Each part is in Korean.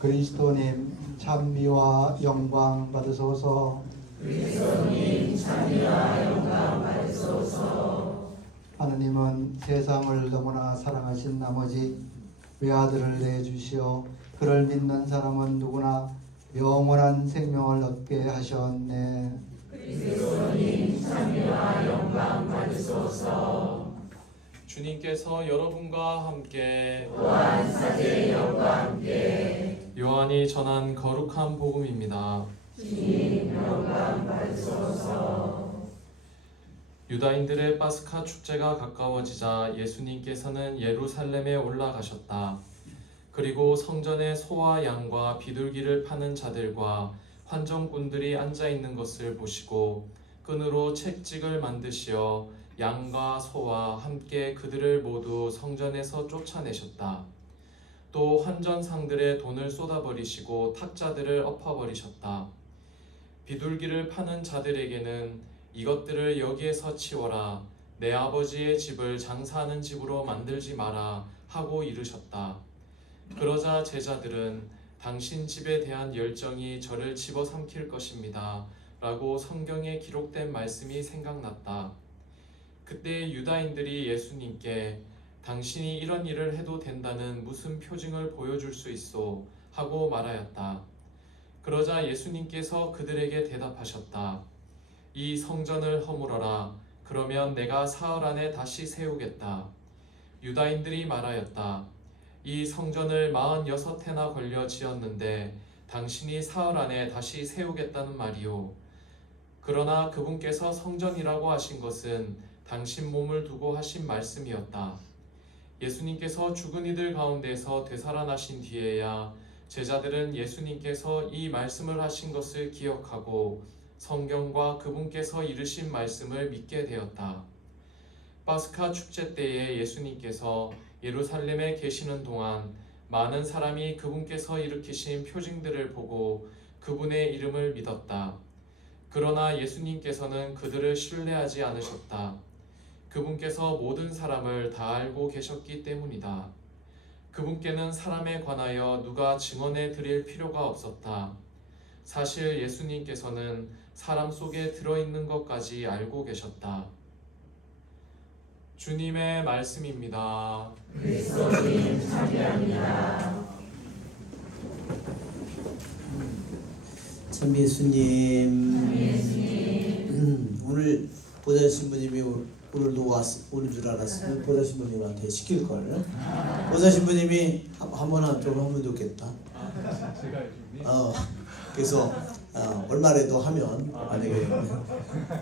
그리스도님 찬미와 영광 받으소서. 그리스도님 찬미와 영광 받으소서. 하느님은 세상을 너무나 사랑하신 나머지 외아들을 내주시어 그를 믿는 사람은 누구나 영원한 생명을 얻게 하셨네. 그리스도님 찬미와 영광 받으소서. 주님께서 여러분과 함께 또한 사제의 영과 함께 요한이 전한 거룩한 복음입니다. 주님 영광 받으소서. 유다인들의 파스카 축제가 가까워지자 예수님께서는 예루살렘에 올라가셨다. 그리고 성전에 소와 양과 비둘기를 파는 자들과 환전꾼들이 앉아 있는 것을 보시고 끈으로 채찍을 만드시어 양과 소와 함께 그들을 모두 성전에서 쫓아내셨다. 또 환전상들의 돈을 쏟아버리시고 탁자들을 엎어버리셨다. 비둘기를 파는 자들에게는 이것들을 여기에서 치워라, 내 아버지의 집을 장사하는 집으로 만들지 마라 하고 이르셨다. 그러자 제자들은 당신 집에 대한 열정이 저를 집어삼킬 것입니다 라고 성경에 기록된 말씀이 생각났다. 그때 유다인들이 예수님께 당신이 이런 일을 해도 된다는 무슨 표징을 보여줄 수 있소 하고 말하였다. 그러자 예수님께서 그들에게 대답하셨다. 이 성전을 허물어라. 그러면 내가 사흘 안에 다시 세우겠다. 유다인들이 말하였다. 이 성전을 46해나 걸려 지었는데 당신이 사흘 안에 다시 세우겠다는 말이오. 그러나 그분께서 성전이라고 하신 것은 당신 몸을 두고 하신 말씀이었다. 예수님께서 죽은 이들 가운데서 되살아나신 뒤에야 제자들은 예수님께서 이 말씀을 하신 것을 기억하고 성경과 그분께서 이르신 말씀을 믿게 되었다. 파스카 축제 때에 예수님께서 예루살렘에 계시는 동안 많은 사람이 그분께서 일으키신 표징들을 보고 그분의 이름을 믿었다. 그러나 예수님께서는 그들을 신뢰하지 않으셨다. 그분께서 모든 사람을 다 알고 계셨기 때문이다. 그분께는 사람에 관하여 누가 증언해 드릴 필요가 없었다. 사실 예수님께서는 사람 속에 들어있는 것까지 알고 계셨다. 주님의 말씀입니다. 그리스도님 찬미합니다. 참 예수님, 오늘 보좌 신부님이 오늘도 오는 줄 알았으면 보좌 신부님한테 시킬 걸. 보좌 신부님이 한번 좀 하면 좋겠다. 제가 요즘에 그래서 얼마라도 하면 만약에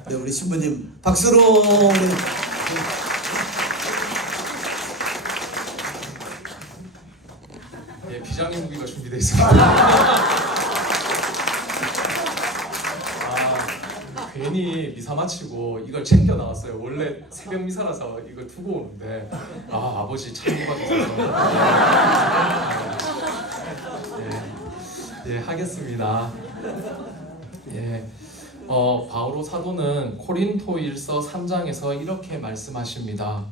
네, 우리 신부님 박수로 예, 비장의 무기가 준비되어 있습니다. 괜히 미사 마치고 이걸 챙겨 나왔어요. 원래 새벽 미사라서 이걸 두고 오는데 아버지 참고가 주셔서 예, 하겠습니다. 예, 바오로 사도는 코린토일서 3장에서 이렇게 말씀하십니다.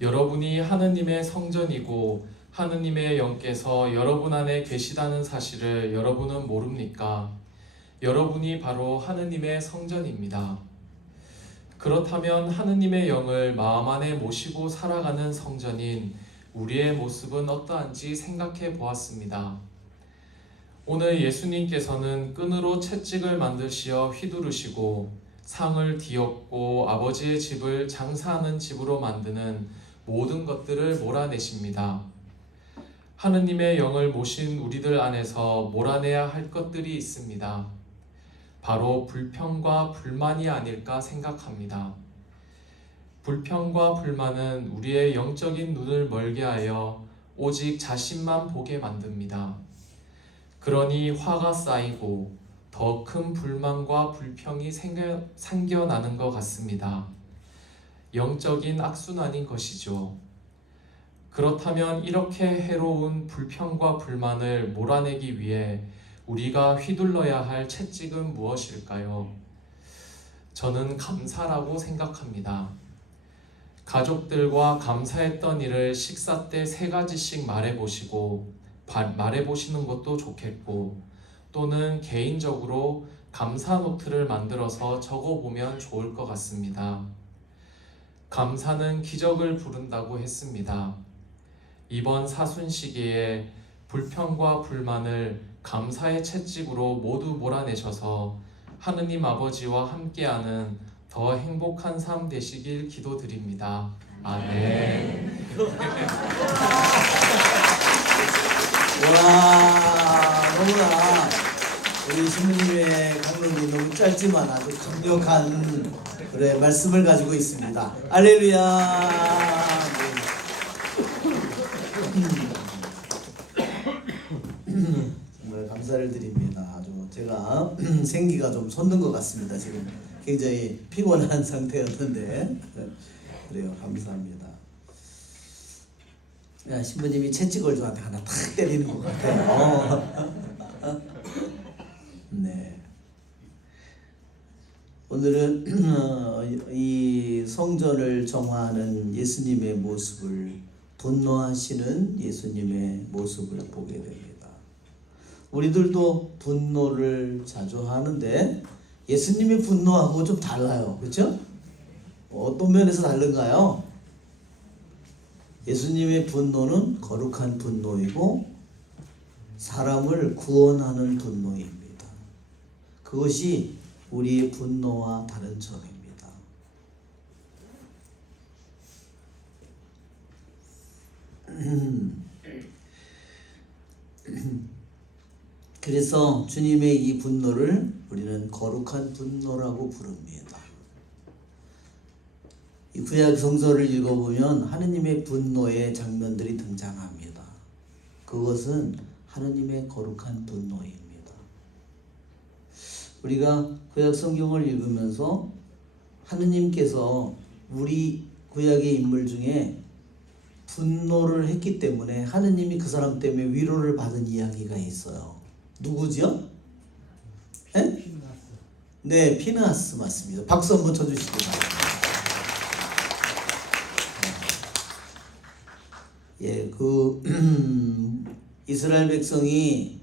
여러분이 하느님의 성전이고 하느님의 영께서 여러분 안에 계시다는 사실을 여러분은 모릅니까? 여러분이 바로 하느님의 성전입니다. 그렇다면 하느님의 영을 마음 안에 모시고 살아가는 성전인 우리의 모습은 어떠한지 생각해 보았습니다. 오늘 예수님께서는 끈으로 채찍을 만드시어 휘두르시고 상을 뒤엎고 아버지의 집을 장사하는 집으로 만드는 모든 것들을 몰아내십니다. 하느님의 영을 모신 우리들 안에서 몰아내야 할 것들이 있습니다. 바로 불평과 불만이 아닐까 생각합니다. 불평과 불만은 우리의 영적인 눈을 멀게 하여 오직 자신만 보게 만듭니다. 그러니 화가 쌓이고 더 큰 불만과 불평이 생겨나는 것 같습니다. 영적인 악순환인 것이죠. 그렇다면 이렇게 해로운 불평과 불만을 몰아내기 위해 우리가 휘둘러야 할 채찍은 무엇일까요? 저는 감사라고 생각합니다. 가족들과 감사했던 일을 식사 때 3가지씩 말해보시고 말해보시는 것도 좋겠고, 또는 개인적으로 감사 노트를 만들어서 적어보면 좋을 것 같습니다. 감사는 기적을 부른다고 했습니다. 이번 사순시기에 불평과 불만을 감사의 채찍으로 모두 몰아내셔서 하느님 아버지와 함께하는 더 행복한 삶 되시길 기도드립니다. 아멘. 와, 너무나 우리 신부님의 강론이 너무 짧지만 아주 강력한 그래 말씀을 가지고 있습니다. 할렐루야. 정말 감사를 드립니다. 아주 제가 생기가 좀 솟는 것 같습니다. 지금 굉장히 피곤한 상태였는데 그래요. 감사합니다. 야, 신부님이 채찍을 저한테 하나 탁 때리는 것 같아요. 네. 오늘은 이 성전을 정화하는 예수님의 모습을, 분노하시는 예수님의 모습을 보게 됩니다. 우리들도 분노를 자주 하는데 예수님의 분노하고 좀 달라요. 그렇죠? 어떤 면에서 다른가요? 예수님의 분노는 거룩한 분노이고 사람을 구원하는 분노입니다. 그것이 우리의 분노와 다른 점입니다. 그래서 주님의 이 분노를 우리는 거룩한 분노라고 부릅니다. 이 구약 성서를 읽어보면 하느님의 분노의 장면들이 등장합니다. 그것은 하느님의 거룩한 분노입니다. 우리가 구약 성경을 읽으면서 하느님께서 우리 구약의 인물 중에 분노를 했기 때문에 하느님이 그 사람 때문에 위로를 받은 이야기가 있어요. 누구죠? 네? 네, 피느하스 맞습니다. 박수 한번 쳐주시기 바랍니다. 예, 이스라엘 백성이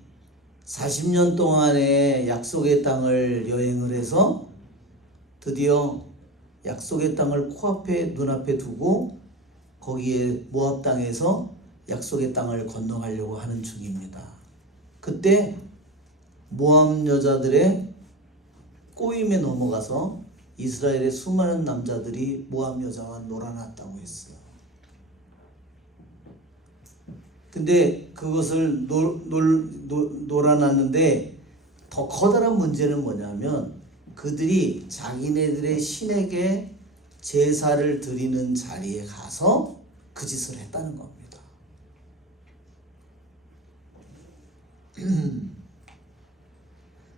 40년 동안의 약속의 땅을 여행을 해서 드디어 약속의 땅을 코앞에 눈앞에 두고 거기에 모압 땅에서 약속의 땅을 건너가려고 하는 중입니다. 그때 모압 여자들의 꼬임에 넘어가서 이스라엘의 수많은 남자들이 모압 여자와 놀아났다고 했어요. 근데 그것을 놀아놨는데 더 커다란 문제는 뭐냐면 그들이 자기네들의 신에게 제사를 드리는 자리에 가서 그 짓을 했다는 겁니다.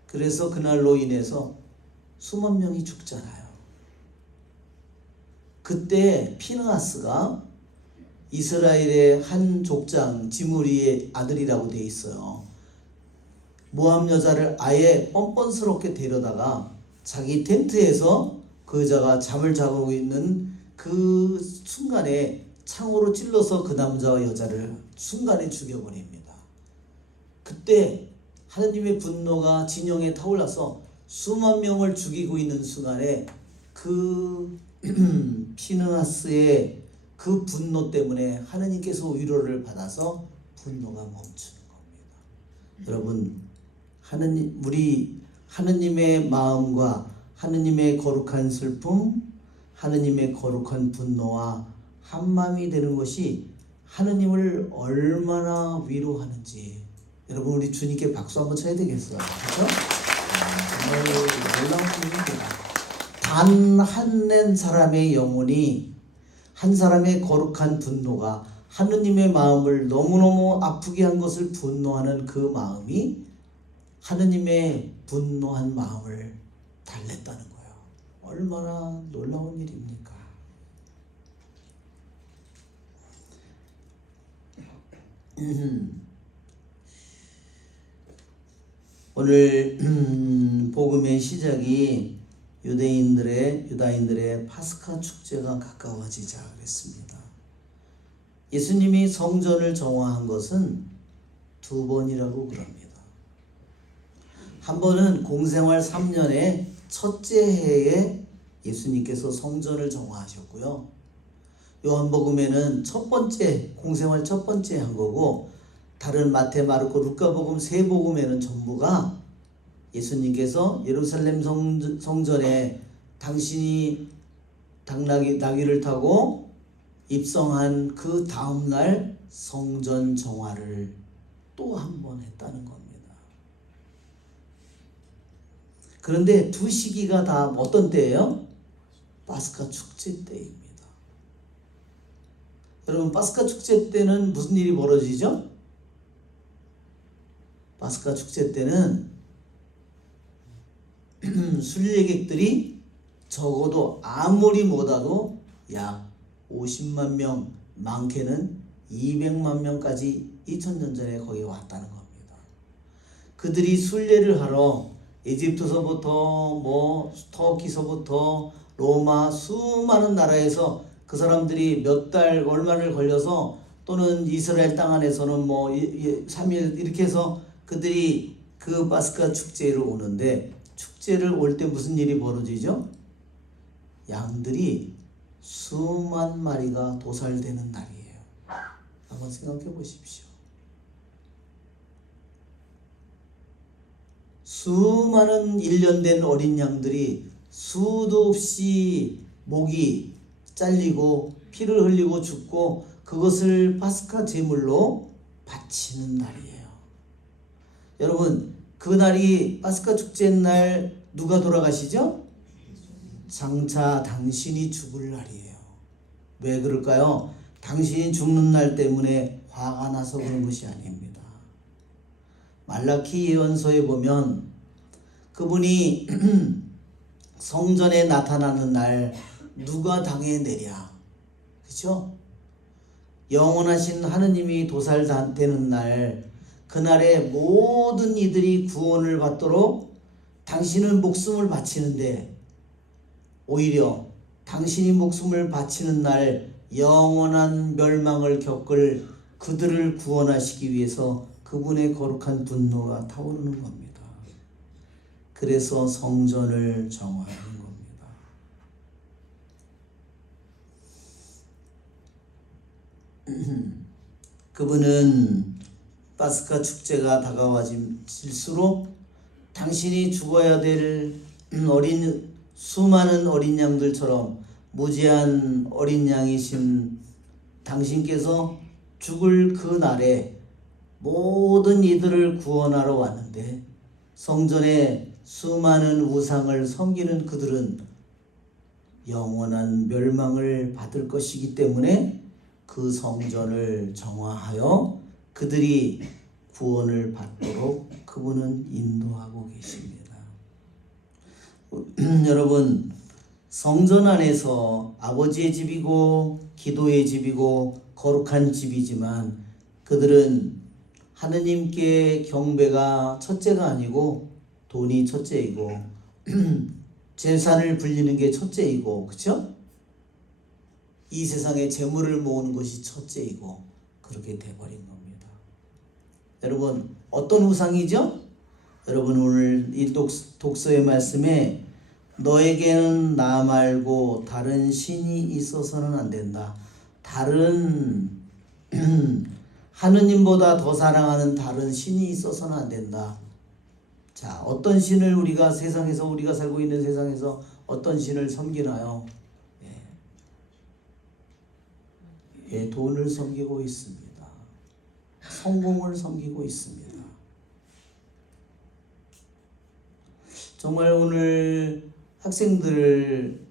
그래서 그날로 인해서 수만 명이 죽잖아요. 그때 피느하스가 이스라엘의 한 족장 지므리의 아들이라고 돼 있어요. 모압 여자를 아예 뻔뻔스럽게 데려다가 자기 텐트에서 그 여자가 잠을 자고 있는 그 순간에 창으로 찔러서 그 남자와 여자를 순간에 죽여버립니다. 그때 하느님의 분노가 진영에 타올라서 수만 명을 죽이고 있는 순간에 그 피느하스의 그 분노 때문에 하느님께서 위로를 받아서 분노가 멈추는 겁니다. 여러분, 우리 하느님의 마음과 하느님의 거룩한 슬픔, 하느님의 거룩한 분노와 한마음이 되는 것이 하느님을 얼마나 위로하는지 여러분 우리 주님께 박수 한번 쳐야 되겠어요. 그렇죠? 정말 놀라운 일입니다. 단 한 사람의 영혼이 한 사람의 거룩한 분노가 하느님의 마음을 너무너무 아프게 한 것을 분노하는 그 마음이 하느님의 분노한 마음을 달랬다는 거예요. 얼마나 놀라운 일입니까? 오늘 복음의 시작이 유다인들의 파스카 축제가 가까워지자 그랬습니다. 예수님이 성전을 정화한 것은 2번이라고 그럽니다. 한 번은 공생활 3년의 첫째 해에 예수님께서 성전을 정화하셨고요. 요한복음에는 첫 번째 공생활 첫 번째 한 거고, 다른 마태, 마르코, 루카복음 세 복음에는 전부가 예수님께서 예루살렘 성전에 당신이 나귀를 타고 입성한 그 다음날 성전 정화를 또 한 번 했다는 겁니다. 그런데 두 시기가 다 어떤 때예요? 파스카 축제 때입니다. 여러분, 파스카 축제 때는 무슨 일이 벌어지죠? 파스카 축제 때는 순례객들이 적어도 아무리 못하도 약 50만 명, 많게는 200만 명까지 2000년 전에 거기 왔다는 겁니다. 그들이 순례를 하러 에집트서부터 터키서부터 로마 수많은 나라에서 그 사람들이 몇 달 얼마를 걸려서, 또는 이스라엘 땅 안에서는 3일 이렇게 해서 그들이 그 파스카 축제를 오는데, 축제를 올 때 무슨 일이 벌어지죠? 양들이 수만 마리가 도살되는 날이에요. 한번 생각해 보십시오. 수많은 1년 된 어린 양들이 수도 없이 목이 잘리고 피를 흘리고 죽고, 그것을 파스카 제물로 바치는 날이에요. 여러분, 그 날이 파스카 축제 날 누가 돌아가시죠? 장차 당신이 죽을 날이에요. 왜 그럴까요? 당신이 죽는 날 때문에 화가 나서 그런 것이 아닙니다. 말라키 예언서에 보면 그분이 성전에 나타나는 날 누가 당해내랴, 그렇죠? 영원하신 하느님이 도살되는 날, 그날에 모든 이들이 구원을 받도록 당신은 목숨을 바치는데, 오히려 당신이 목숨을 바치는 날 영원한 멸망을 겪을 그들을 구원하시기 위해서 그분의 거룩한 분노가 타오르는 겁니다. 그래서 성전을 정화하는 겁니다. 그분은 파스카 축제가 다가와질수록 당신이 죽어야 될 수많은 어린 양들처럼 무지한 어린 양이신 당신께서 죽을 그 날에 모든 이들을 구원하러 왔는데, 성전에 수많은 우상을 섬기는 그들은 영원한 멸망을 받을 것이기 때문에 그 성전을 정화하여 그들이 구원을 받도록 그분은 인도하고 계십니다. 여러분, 성전 안에서 아버지의 집이고 기도의 집이고 거룩한 집이지만, 그들은 하느님께 경배가 첫째가 아니고 돈이 첫째이고 재산을 불리는 게 첫째이고, 그렇죠? 이 세상에 재물을 모으는 것이 첫째이고, 그렇게 돼버린 겁니다. 여러분, 어떤 우상이죠? 여러분, 오늘 이 독서의 말씀에 너에게는 나 말고 다른 신이 있어서는 안 된다. 다른 하느님보다 더 사랑하는 다른 신이 있어서는 안 된다. 자, 어떤 신을 우리가 살고 있는 세상에서 어떤 신을 섬기나요? 돈을 섬기고 있습니다. 성공을 섬기고 있습니다. 정말 오늘 학생들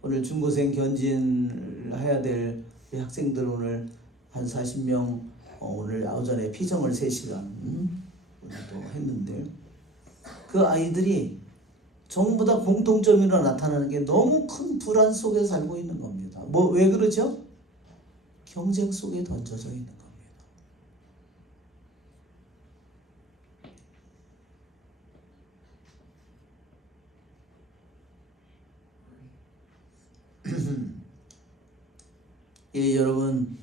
오늘 중고생 견진을 해야 될 학생들 오늘 한 40명 오늘 오전에 피정을 3시간 오늘 또 했는데, 그 아이들이 전부 다 공통점으로 나타나는 게 너무 큰 불안 속에 살고 있는 겁니다. 왜 그러죠? 경쟁 속에 던져져 있는 겁니다. 예, 여러분,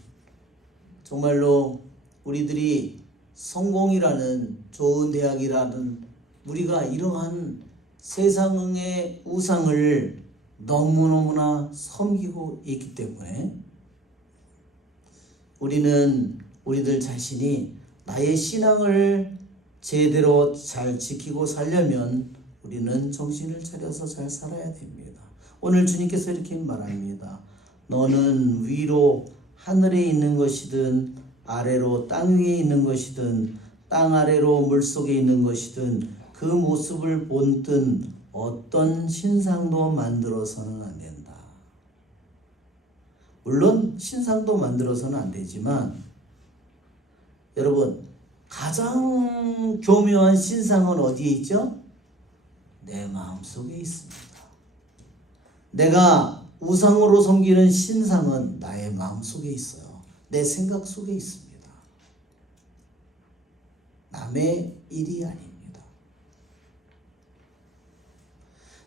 정말로 우리들이 성공이라는 좋은 대학이라는 우리가 이러한 세상의 우상을 너무너무나 섬기고 있기 때문에 우리는 우리들 자신이 나의 신앙을 제대로 잘 지키고 살려면 우리는 정신을 차려서 잘 살아야 됩니다. 오늘 주님께서 이렇게 말합니다. 너는 위로 하늘에 있는 것이든 아래로 땅 위에 있는 것이든 땅 아래로 물속에 있는 것이든 그 모습을 본뜬 어떤 신상도 만들어서는 안 된다. 물론 신상도 만들어서는 안 되지만 여러분 가장 교묘한 신상은 어디에 있죠? 내 마음속에 있습니다. 내가 우상으로 섬기는 신상은 나의 마음속에 있어요. 내 생각 속에 있습니다. 남의 일이 아닙니다.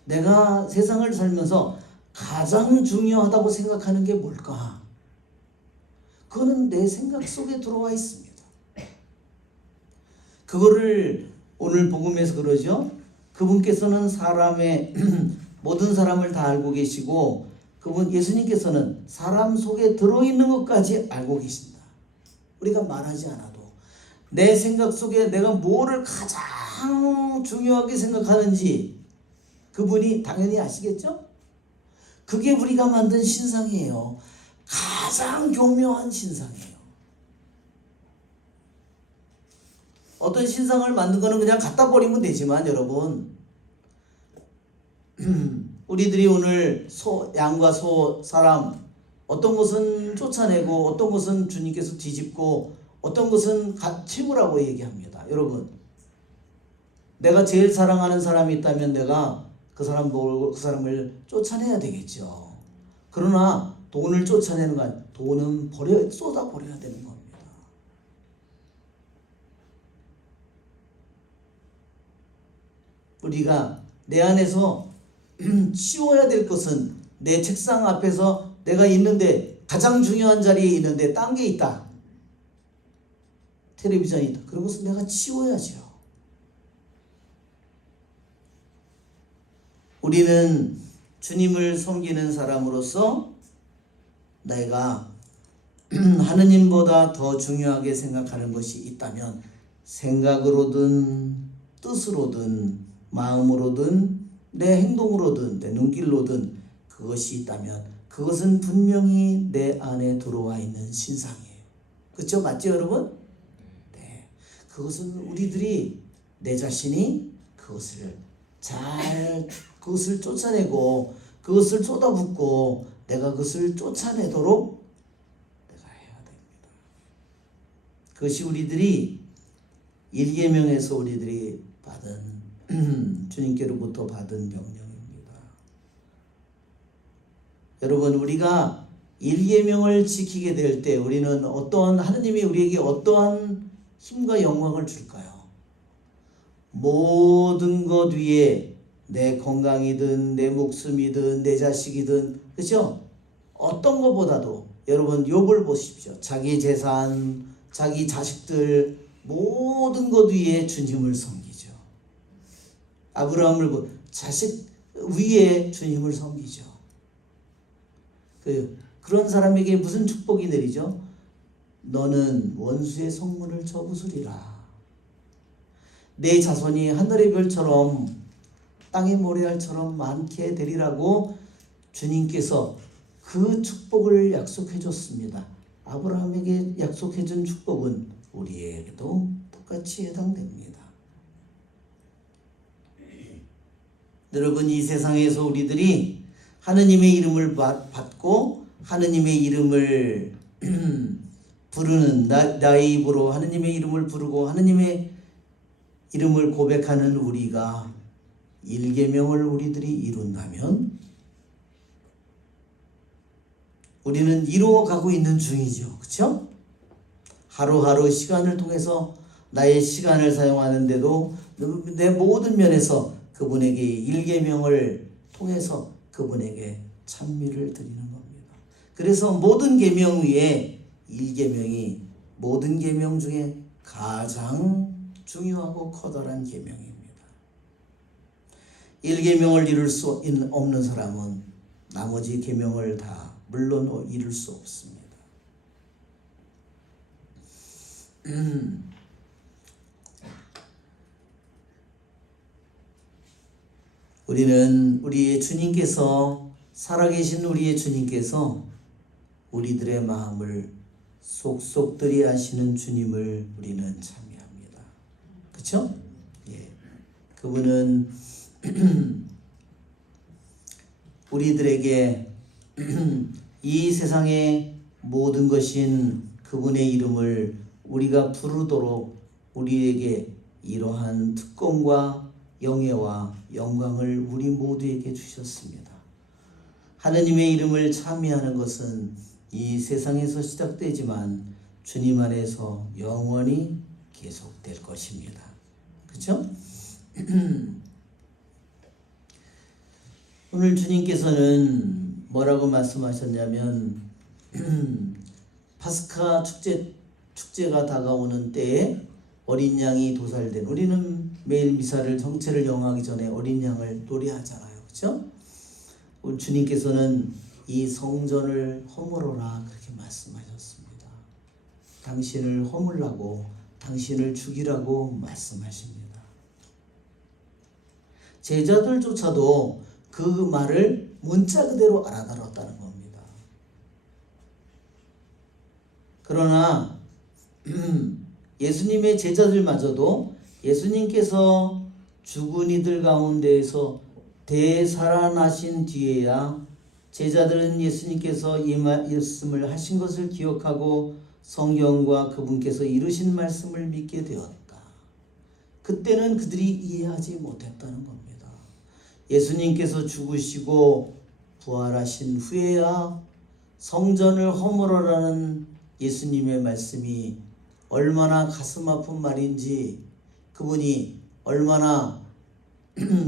내가 세상을 살면서 가장 중요하다고 생각하는 게 뭘까? 그거는 내 생각 속에 들어와 있습니다. 그거를 오늘 복음에서 그러죠. 그분께서는 사람의 모든 사람을 다 알고 계시고 그분 예수님께서는 사람 속에 들어있는 것까지 알고 계신다. 우리가 말하지 않아도 내 생각 속에 내가 뭐를 가장 중요하게 생각하는지 그분이 당연히 아시겠죠? 그게 우리가 만든 신상이에요. 가장 교묘한 신상이에요. 어떤 신상을 만든 거는 그냥 갖다 버리면 되지만 여러분 우리들이 오늘 양과 소 사람 어떤 것은 쫓아내고 어떤 것은 주님께서 뒤집고 어떤 것은 채우라고 얘기합니다. 여러분 내가 제일 사랑하는 사람이 있다면 내가 그 사람을 쫓아내야 되겠죠. 그러나 돈을 쫓아내는 건 돈은 쏟아 버려야 되는 겁니다. 우리가 내 안에서 치워야 될 것은 내 책상 앞에서 내가 있는데 가장 중요한 자리에 있는데 딴 게 있다. 텔레비전이 있다. 그런 것은 내가 치워야죠. 우리는 주님을 섬기는 사람으로서 내가 하느님보다 더 중요하게 생각하는 것이 있다면 생각으로든 뜻으로든 마음으로든 내 행동으로든 내 눈길로든 그것이 있다면 그것은 분명히 내 안에 들어와 있는 신상이에요. 그렇죠? 맞죠 여러분? 네. 그것은 우리들이 내 자신이 그것을 쫓아내고 그것을 쏟아붓고 내가 그것을 쫓아내도록 내가 해야 됩니다. 그것이 우리들이 1계명에서 우리들이 받은 주님께로부터 받은 명령입니다. 여러분 우리가 1계명을 지키게 될 때 우리는 하느님이 우리에게 어떠한 힘과 영광을 줄까요? 모든 것 위에 내 건강이든 내 목숨이든 내 자식이든 그렇죠? 어떤 것보다도 여러분 욥을 보십시오. 자기 재산, 자기 자식들 모든 것 위에 주님을 섬기죠. 아브라함을 자식 위에 주님을 섬기죠. 그런 사람에게 무슨 축복이 내리죠? 너는 원수의 성문을 쳐부수리라. 내 자손이 하늘의 별처럼 땅의 모래알처럼 많게 되리라고 주님께서 그 축복을 약속해 줬습니다. 아브라함에게 약속해 준 축복은 우리에게도 똑같이 해당됩니다. 여러분 이 세상에서 우리들이 하느님의 이름을 받고 하느님의 이름을 부르는 나의 입으로 하느님의 이름을 부르고 하느님의 이름을 고백하는 우리가 1계명을 우리들이 이룬다면 우리는 이루어가고 있는 중이죠. 그렇죠? 하루하루 시간을 통해서 나의 시간을 사용하는데도 내 모든 면에서 그분에게 1계명을 통해서 그분에게 찬미를 드리는 겁니다. 그래서 모든 계명 위에 1계명이 모든 계명 중에 가장 중요하고 커다란 계명입니다. 1계명을 이룰 수 없는 사람은 나머지 계명을 다 물론 이룰 수 없습니다. 우리는 우리의 주님께서 살아계신 우리의 주님께서 우리들의 마음을 속속들이 아시는 주님을 우리는 찬미합니다. 그렇죠? 예. 그분은 우리들에게 이 세상의 모든 것인 그분의 이름을 우리가 부르도록 우리에게 이러한 특권과 영예와 영광을 우리 모두에게 주셨습니다. 하느님의 이름을 찬미하는 것은 이 세상에서 시작되지만 주님 안에서 영원히 계속될 것입니다. 그렇죠? 오늘 주님께서는 뭐라고 말씀하셨냐면 파스카 축제가 다가오는 때에 어린 양이 도살된, 우리는 매일 미사를 정체를 영하기 전에 어린 양을 노래하잖아요. 그렇죠? 우리 주님께서는 이 성전을 허물어라 그렇게 말씀하셨습니다. 당신을 허물라고, 당신을 죽이라고 말씀하십니다. 제자들조차도 그 말을 문자 그대로 알아들었다는 겁니다. 그러나 예수님의 제자들마저도 예수님께서 죽은 이들 가운데에서 되살아나신 뒤에야 제자들은 예수님께서 이 말씀을 하신 것을 기억하고 성경과 그분께서 이루신 말씀을 믿게 되었다. 그때는 그들이 이해하지 못했다는 겁니다. 예수님께서 죽으시고 부활하신 후에야 성전을 허물어라는 예수님의 말씀이 얼마나 가슴 아픈 말인지, 그분이 얼마나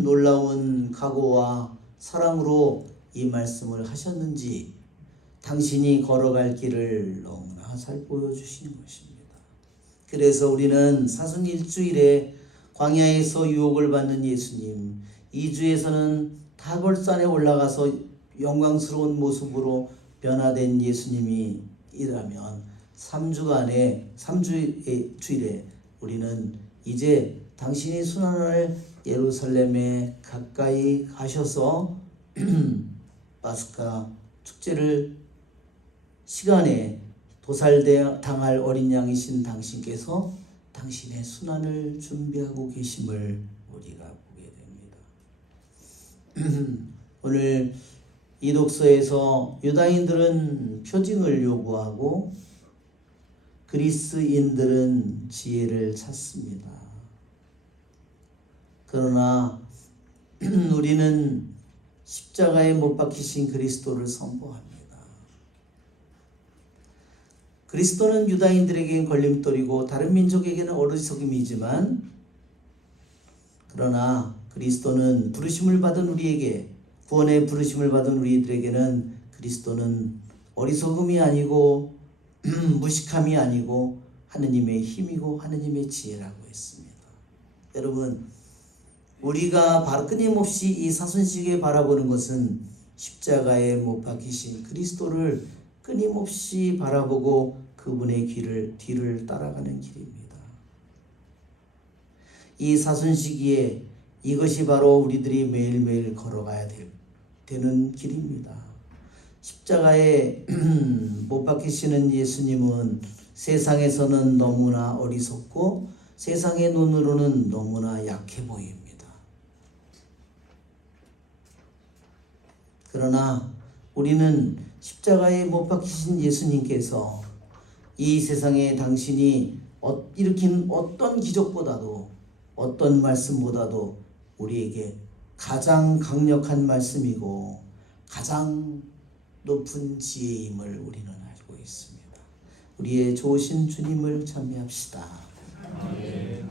놀라운 각오와 사랑으로 이 말씀을 하셨는지 당신이 걸어갈 길을 너무나 잘 보여주신 것입니다. 그래서 우리는 사순일주일에 광야에서 유혹을 받는 예수님, 2주에서는 타골산에 올라가서 영광스러운 모습으로 변화된 예수님이 이라면 3주의 주일에 우리는 이제 당신이 순환할 예루살렘에 가까이 가셔서 파스카 축제를 시간에 도살당할 어린 양이신 당신께서 당신의 순환을 준비하고 계심을 우리가 보게 됩니다. 오늘 이 독서에서 유다인들은 표징을 요구하고 그리스인들은 지혜를 찾습니다. 그러나 우리는 십자가에 못 박히신 그리스도를 선포합니다. 그리스도는 유다인들에게는 걸림돌이고 다른 민족에게는 어리석음이지만, 그러나 그리스도는 부르심을 받은 우리에게, 구원의 부르심을 받은 우리들에게는 그리스도는 어리석음이 아니고 무식함이 아니고 하느님의 힘이고 하느님의 지혜라고 했습니다. 여러분, 우리가 끊임없이 이 사순식에 바라보는 것은 십자가에 못 박히신 그리스도를 끊임없이 바라보고 그분의 뒤를 따라가는 길입니다. 이 사순시기에 이것이 바로 우리들이 매일매일 걸어가야 되는 길입니다. 십자가에 못 박히시는 예수님은 세상에서는 너무나 어리석고 세상의 눈으로는 너무나 약해 보입니다. 그러나 우리는 십자가에 못 박히신 예수님께서 이 세상에 당신이 일으킨 어떤 기적보다도, 어떤 말씀보다도 우리에게 가장 강력한 말씀이고 가장 높은 지혜임을 우리는 알고 있습니다. 우리의 좋으신 주님을 찬미합시다. 아멘.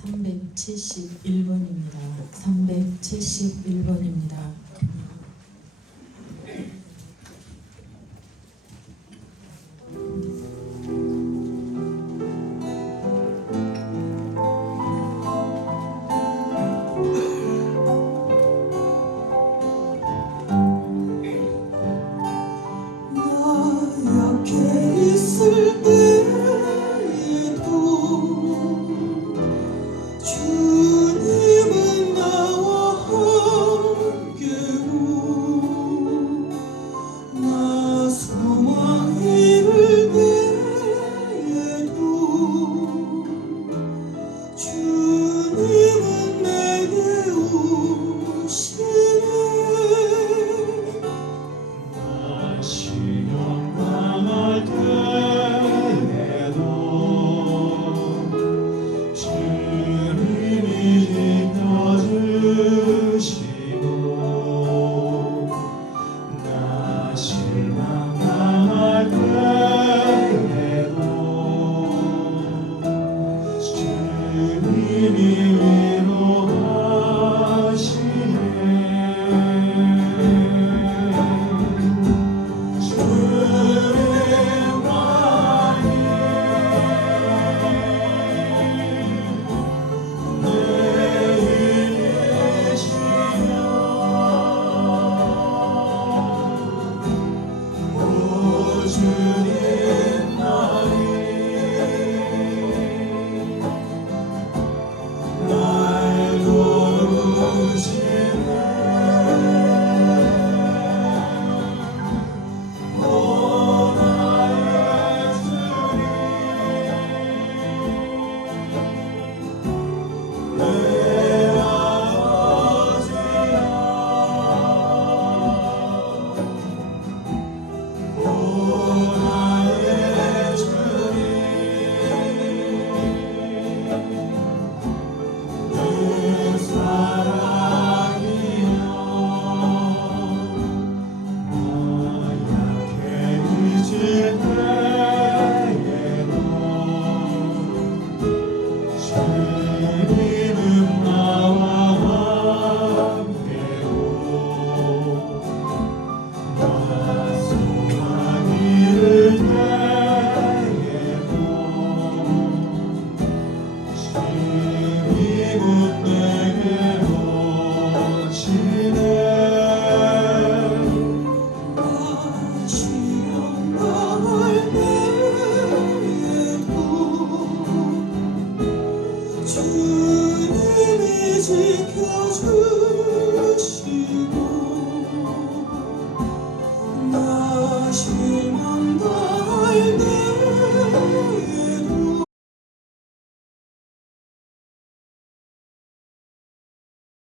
371번입니다. 371번입니다. 약해 있을 때에도 주님은 나와 함께고